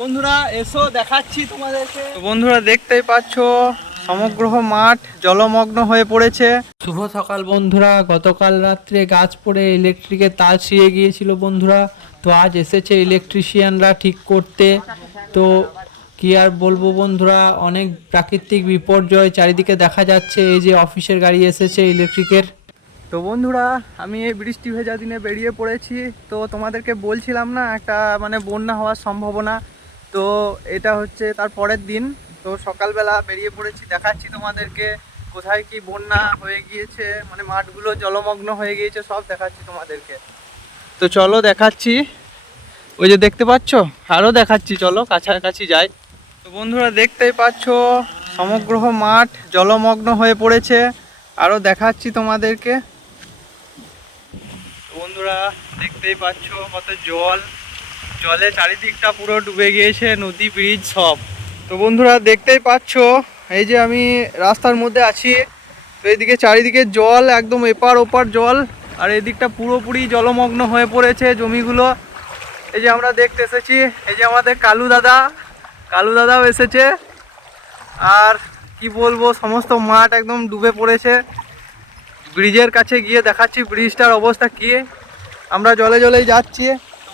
বন্ধুরা এসো দেখাচ্ছি তোমাদেরকে। বন্ধুরা দেখতেই পাচ্ছ সমগ্র মাঠ জলমগ্ন হয়ে পড়েছে। শুভ সকাল বন্ধুরা। গতকাল রাত্রে গাছ পড়ে ইলেকট্রিকের তার ছিঁড়ে গিয়েছিল বন্ধুরা। তো আজ এসেছে ইলেকট্রিশিয়ানরা ঠিক করতে। তো কি আর বলবো বন্ধুরা, অনেক প্রাকৃতিক বিপর্যয় চারিদিকে দেখা যাচ্ছে। এই যে অফিসের গাড়ি এসেছে ইলেকট্রিকের। তো বন্ধুরা আমি এই বৃষ্টি ভেজা দিনে বেরিয়ে পড়েছি। তো তোমাদেরকে বলছিলাম না একটা বন্যা হওয়ার সম্ভাবনা। তো এটা হচ্ছে তার পরের দিন। তো সকালবেলা বেরিয়ে পড়েছি, দেখাচ্ছি তোমাদেরকে কোথায় কি বন্যা হয়ে গিয়েছে, মাঠগুলো জলমগ্ন হয়ে গিয়েছে, সব দেখাচ্ছি তোমাদেরকে। তো চলো দেখাচ্ছি, ওই যে দেখতে পাচ্ছ, আরও দেখাচ্ছি, চলো কাছাকাছি যাই। তো বন্ধুরা দেখতেই পাচ্ছ সমগ্র মাঠ জলমগ্ন হয়ে পড়েছে, আরও দেখাচ্ছি তোমাদেরকে। বন্ধুরা দেখতেই পাচ্ছ কত জল, জলে চারিদিকটা পুরো ডুবে গিয়েছে, নদী ব্রিজ সব। তো বন্ধুরা দেখতেই পাচ্ছ এই যে আমি রাস্তার মধ্যে আছি। তো এইদিকে চারিদিকে জল, একদম এপার ওপার জল, আর এদিকটা পুরোপুরি জলমগ্ন হয়ে পড়েছে জমিগুলো। এই যে আমরা দেখতে এসেছি, এই যে আমাদের কালু দাদাও এসেছে। আর কি বলবো, সমস্ত মাঠ একদম ডুবে পড়েছে। ব্রিজের কাছে গিয়ে দেখাচ্ছি ব্রিজটার অবস্থা কি। আমরা জলে জলেই যাচ্ছি।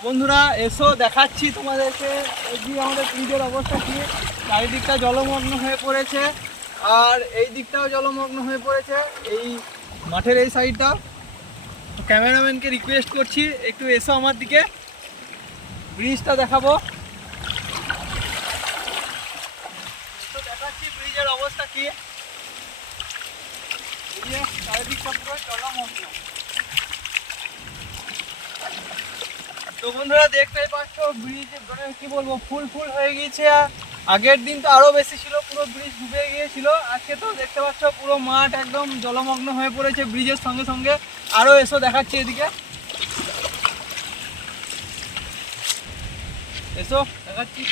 বন্ধুরা এসো দেখাচ্ছি তোমাদেরকে এই যে আমাদের ব্রিজের অবস্থা কি। চারিদিকটা জলমগ্ন হয়ে পড়েছে, আর এই দিকটাও জলমগ্ন হয়ে পড়েছে, এই মাঠের এই সাইডটা। ক্যামেরাম্যানকে রিকোয়েস্ট করছি একটু এসো আমার দিকে, ব্রিজটা দেখাবো। তো দেখাচ্ছি ব্রিজের অবস্থা কি। চারিদিকটা পুরো জলমগ্ন। তো বন্ধুরা দেখতেই পাচ্ছ ব্রিজ কি বলবো, ফুল হয়ে গিয়েছে। আগের দিন তো আরো বেশি ছিল, পুরো ব্রিজ ডুবে গিয়েছিল। আজকে তো দেখতে পাচ্ছ পুরো মাঠ একদম জলমগ্ন হয়ে পড়েছে ব্রিজের সঙ্গে সঙ্গে। আরো এসো দেখাচ্ছি এদিকে, এসো দেখাচ্ছি।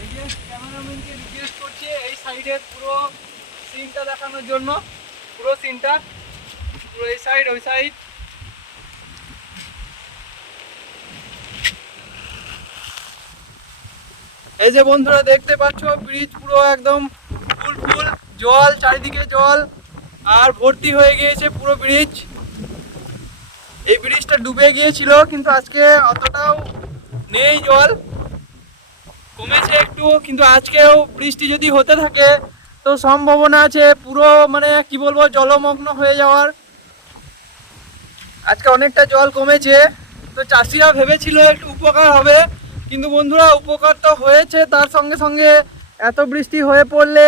এই যে ক্যামেরাম্যানকে রিকোয়েস্ট করছি এই সাইডের পুরো সিনটা দেখানোর জন্য, পুরো সিনটা, পুরো এই সাইড ওই সাইড। এই যে বন্ধুরা দেখতে পাচ্ছ ব্রিজ পুরো একদম ফুল জল, চারিদিকে জল, আর ভর্তি হয়ে গিয়েছে পুরো ব্রিজ। এই ব্রিজটা ডুবে গিয়েছিল, কিন্তু আজকে অতটাও নেই, জল কমেছে একটু। কিন্তু আজকেও বৃষ্টি যদি হতে থাকে তো সম্ভাবনা আছে পুরো কি বলবো জলমগ্ন হয়ে যাওয়ার। আজকে অনেকটা জল কমেছে, তো চাষিরা ভেবেছিল একটু উপকার হবে, কিন্তু বন্ধুরা উপকার তো হয়েছে, তার সঙ্গে সঙ্গে এত বৃষ্টি হয়ে পড়লে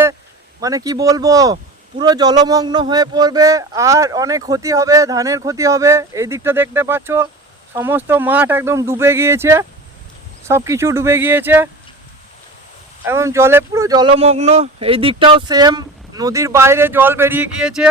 কি বলবো পুরো জলমগ্ন হয়ে পড়বে, আর অনেক ক্ষতি হবে, ধানের ক্ষতি হবে। এই দিকটা দেখতে পাচ্ছ সমস্ত মাঠ একদম ডুবে গিয়েছে, সব কিছু ডুবে গিয়েছে, এবং জলে পুরো জলমগ্ন। এই দিকটাও সেম, নদীর বাইরে জল বেরিয়ে গিয়েছে।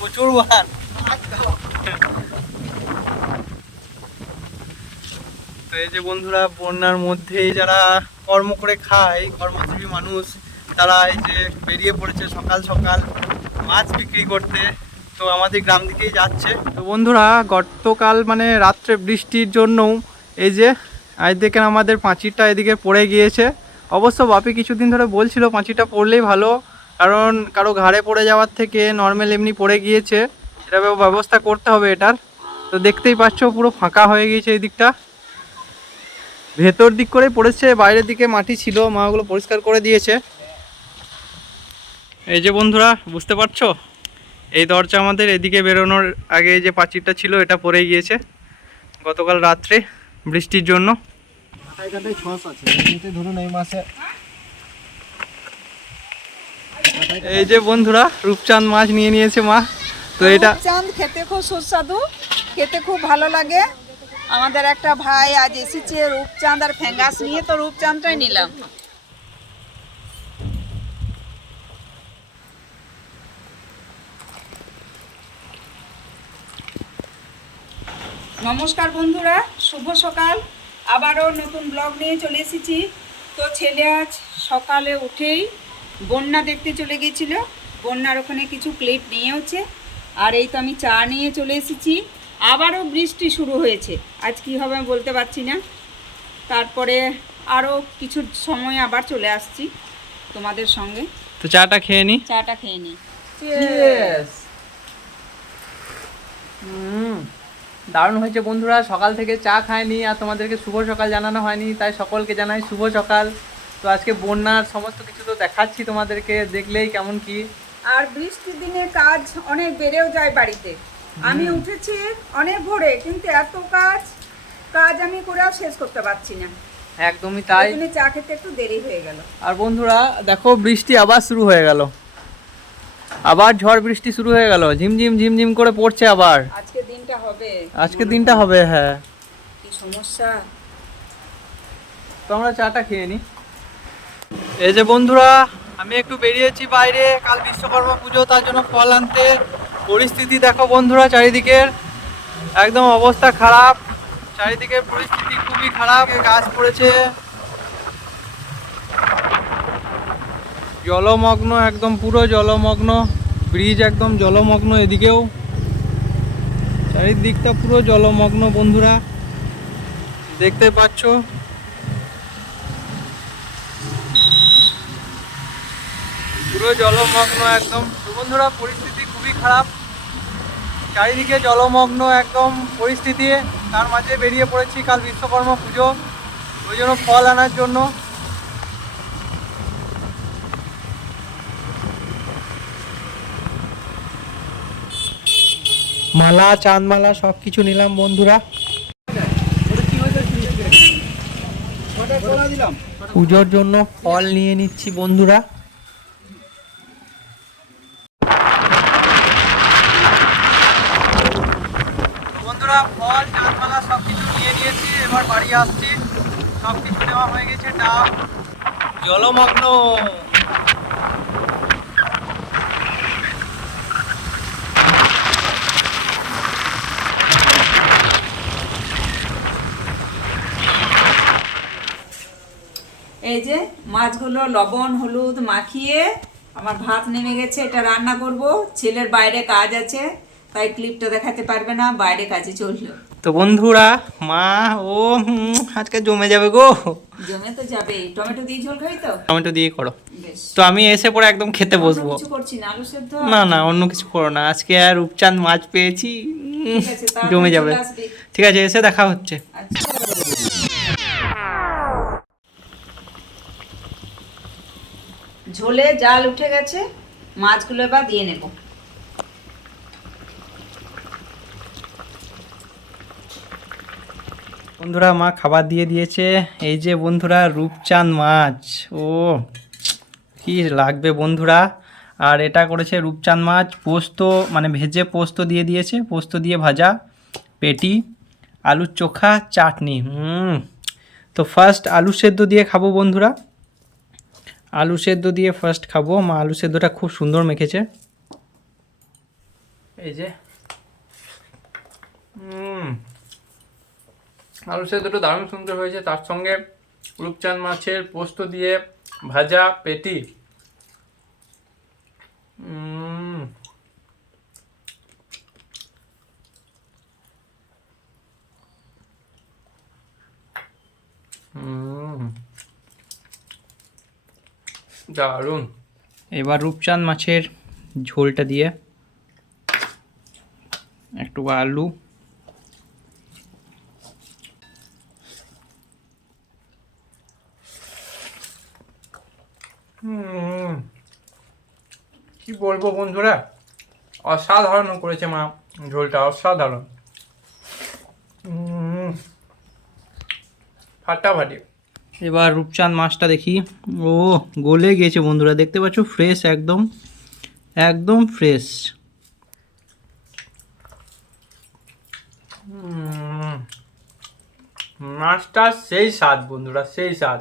প্রচুর বার। তো এই যে বন্ধুরা, বন্যার মধ্যেই যারা কর্ম করে খায়, কর্মজীবী মানুষ, তারা এই যে বেরিয়ে পড়েছে সকাল সকাল মাছ বিক্রি করতে। তো আমাদের গ্রাম দিকেই যাচ্ছে। তো বন্ধুরা, গতকাল মানে রাত্রে বৃষ্টির জন্য এই যে আজ দেখেন আমাদের পাঁচিরটা এদিকে পড়ে গিয়েছে। অবশ্য বাপি কিছুদিন ধরে বলছিল পাঁচিরটা পড়লেই ভালো, কারণ কারো ঘাড়ে পড়ে যাওয়ার থেকে নর্মাল এমনি পড়ে গিয়েছে, এটা ব্যবস্থা করতে হবে এটার। তো দেখতেই পাচ্ছ পুরো ফাঁকা হয়ে গিয়েছে এই দিকটা, ভেতর দিক করে পড়েছে, বাইরের দিকে মাটি ছিল, মা ওগুলো পরিষ্কার করে দিয়েছে। এই যে বন্ধুরা, বুঝতে পারছো, এই দরজা আমাদের এদিকে বেরোনোর আগে যে পাঁচিরটা ছিল এটা পড়ে গিয়েছে গতকাল রাত্রে বৃষ্টির জন্য। এই যে বন্ধুরা, রূপচাঁদ মাছ নিয়ে নিয়েছে মা। তো এটা রূপচাঁদ খেতে খুব সুস্বাদু, খেতে খুব ভালো লাগে। আমাদের একটা ভাই আজ এসেছে রূপচাঁদ আর ফ্যাঙ্গাস নিয়ে, তো রূপচাঁদটাই নিলাম। নমস্কার বন্ধুরা, শুভ সকাল। আবারও নতুন ব্লগ নিয়ে চলে এসেছি। তো ছেলে আজ সকালে উঠেই বন্যা দেখতে চলে গিয়েছিল, বন্যার ওখানে কিছু ক্লিপ নিয়েওছে। আর এই তো আমি চা নিয়ে চলে এসেছি। আবারও বৃষ্টি শুরু হয়েছে, আজ কী হবে আমি বলতে পারছি না। তারপরে আরও কিছু সময় আবার চলে আসছি তোমাদের সঙ্গে। তো চাটা খেয়ে নি, চাটা খেয়ে নিই। দারুণ হয়েছে বন্ধুরা, সকাল থেকে চা খায়নি আর তোমাদেরকে শুভ সকাল জানানো হয়নি, তাই সকলকে জানাই শুভ সকাল। তো আজকে বন্যার সমস্ত কিছু তো দেখাচ্ছি তোমাদেরকে, দেখলেই কেমন কি। আর বৃষ্টির দিনে কাজ অনেক বেড়েও যায় বাড়িতে। আমি উঠেছি অনেক ভোরে, কিন্তু এত কাজ আমি করেও শেষ করতে পারছি না। একদমই তাই, ওই জন্য চা খেতে একটু দেরি হয়ে গেল। আর বন্ধুরা দেখো, বৃষ্টি আবার শুরু হয়ে গেল, আবার ঝড় বৃষ্টি শুরু হয়ে গেল, ঝিমঝিম ঝিমঝিম করে পড়ছে আবার। আজকে দিনটা হবে, আজকে দিনটা হবে, হ্যাঁ। কি সমস্যা। তো আমরা চাটা খেয়ে নি। এই যে বন্ধুরা, আমি একটু বেরিয়েছি বাইরে, কাল বিশ্বকর্মা পুজো, তার জন্য ফল আনতে। পরিস্থিতি দেখো বন্ধুরা, চারিদিকের একদম অবস্থা খারাপ, চারিদিকের পরিস্থিতি খুবই খারাপ। গাছ পড়েছে, জলমগ্ন, একদম পুরো জলমগ্ন, ব্রিজ একদম জলমগ্ন, এদিকেও চারিদিকটা পুরো জলমগ্ন বন্ধুরা, দেখতে পাচ্ছ। পুরো জলমগ্ন একদম। তো বন্ধুরা, পরিস্থিতি খুবই খারাপ, চারিদিকে জলমগ্ন একদম পরিস্থিতি। তার মাঝে বেরিয়ে পড়েছি কাল বিশ্বকর্মা পুজো, ওই জন্য ফল আনার জন্য। মালা, চাঁদমালা সব কিছু নিলাম বন্ধুরা। পুজোর জন্য ফল নিয়ে নিচ্ছি বন্ধুরা। বন্ধুরা, ফল, চাঁদমালা সব কিছু নিয়ে নিয়েছি, এবার বাড়ি আসছি। সব কিছু নেওয়া হয়ে গেছে, ডাব জলমগ্ন। এই যে মাছগুলো লবণ হলুদ মাখিয়ে আমার ভাত নেমে গেছে, এটা রান্না করব। ছেলের বাইরে কাজ আছে, তাই ক্লিপটা দেখাতে পারবে না, বাইরে কাজে চললো। তো বন্ধুরা, মা ও আজকে জমে যাবে গো। জমে তো যাবে। টমেটো দিয়ে ঝোল খাই তো, টমেটো দিয়ে করো। বেশ। তো আমি এসে পরে একদম খেতে বসবো। কিছু করছি না, আলু সেদ্ধ। না না, অন্য কিছু করো না, আজকে আর রূপচাঁদ মাছ পেয়েছি, ঠিক আছে, তাড়াতাড়ি জমে যাবে। চলে আসবি। ঠিক আছে, এসে দেখা হচ্ছে। আচ্ছা। ঝোলে জাল উঠে গেছে, মাছগুলো এবার দিয়ে নেব। বন্ধুরা, মা খাবার দিয়ে দিয়েছে। এই যে বন্ধুরা, রূপচাঁদ মাছ, ও কি লাগবে বন্ধুরা। আর এটা করেছে রূপচাঁদ মাছ পোস্ত, মানে ভেজে পোস্ত দিয়ে দিয়েছে, পোস্ত দিয়ে ভাজা, পেটি, আলুর চোখা, চাটনি। তো ফার্স্ট আলু সেদ্ধ দিয়ে খাবো বন্ধুরা, আলু সেদ্ধ দিয়ে ফার্স্ট খাবো। মা আলু সেদ্ধটা খুব সুন্দর মেখেছে। এই যে আলু সেদ্ধটা দারুণ সুন্দর হয়েছে, তার সঙ্গে রূপচাঁদ মাছের পোস্ত দিয়ে ভাজা পেটি। দারুণ। এবার রূপচাঁদ মাছের ঝোলটা দিয়ে একটু আলু, কি বলবো বন্ধুরা, অসাধারণ করেছে মা, ঝোলটা অসাধারণ, ফাটাফাটি। এবার রূপচাঁদ মাছটা দেখি, ও গলে গেছে বন্ধুরা, দেখতে পাচ্ছ, ফ্রেশ, একদম একদম ফ্রেশ। মাছটা সেই স্বাদ বন্ধুরা, সেই স্বাদ।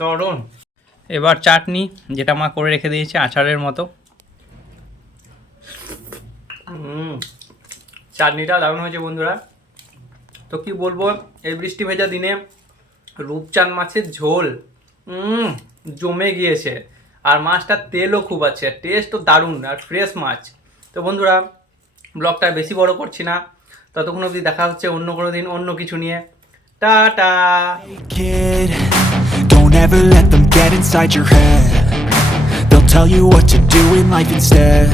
দারুণ। এবার চাটনি, যেটা মা করে রেখে দিয়েছে আচারের মতো। চাটনিটা দারুণ হয়েছে বন্ধুরা। তো কি বলবো, এই বৃষ্টি ভেজা দিনে রূপচাঁদ মাছের ঝোল জমে গিয়েছে, আর মাছটার তেলও খুব আছে, টেস্টও দারুণ, আর ফ্রেশ মাছ। তো বন্ধুরা, ব্লগটা বেশি বড় করছি না, ততক্ষণ অবধি দেখা হচ্ছে অন্য কোনো দিন অন্য কিছু নিয়ে। Tata. Kid, don't ever let them get inside your head. They'll tell you what to do in life instead.